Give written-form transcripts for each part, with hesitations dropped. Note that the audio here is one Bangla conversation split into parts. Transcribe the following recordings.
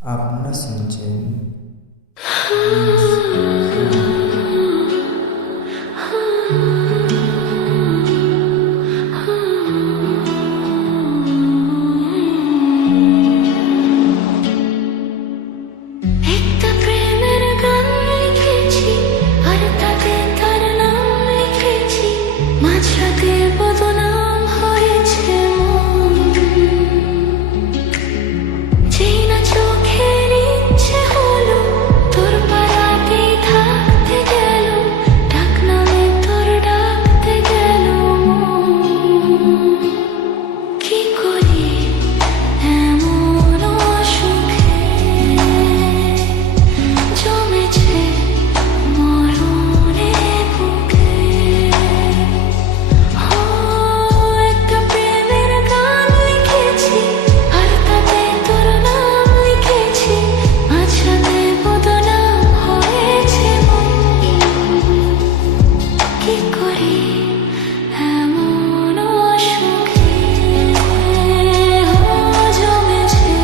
আপনারা শুনছেন একটা প্রেমের গান লিখেছি, আর তাতে তার নাম লিখেছি। মাঝরাতে বদনাম হয়েছে মন, যেই না চোখের ইচ্ছে হলো তোর পাড়াতেই থাকতে গেল, ডাক নামে তোর ডাকতে গেল মন। কি করি এমন অসুখে জমেছে মরণে বুকে। একটা প্রেমের গান লিখেছি, আর তাতে তোর নাম লিখেছি। মাঝরাতে বদনাম হয়েছে মন, কি করি এমন অসুখে জমেছে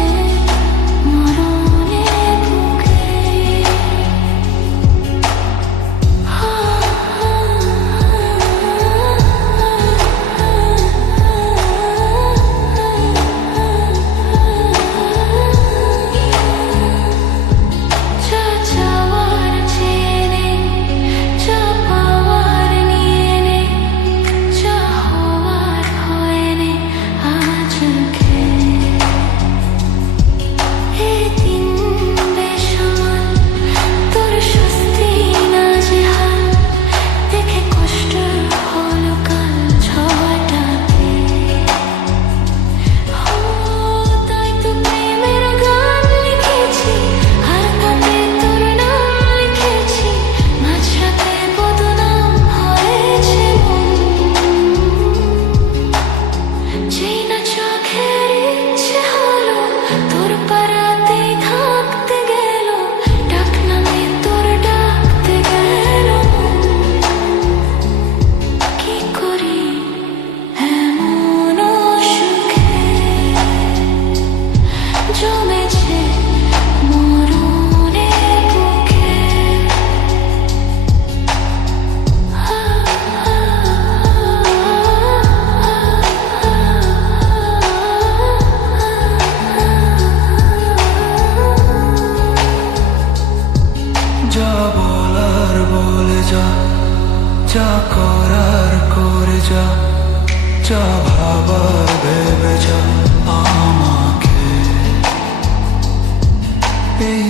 মরণে বুকে। যা চাওয়ার চেয়ে নে, যা পাওয়ার নিয়ে নে, যা হওয়ার হয়ে নে আজকে। এই দিন বেসামাল, তোর স্বস্তি নাজেহাল, দেখে কষ্ট হলো কাল ছটাতে। তাই তো প্রেমের গান লিখেছি, আর তাতে তোর নাম লিখেছি। মাঝরাতে বদনাম হয়েছে মন, যেই না চোখের ইচ্ছে হলো তোর পাড়াতেই থাকতে গেল, ডাক নামে তোর ডাকতে গেল মন। কি করি এমন অসুখে জমেছে মরণে বুকে। যা বলার বলে যা, যা করার করে যা, যা ভাবার ভেবে যা আমাকে। এই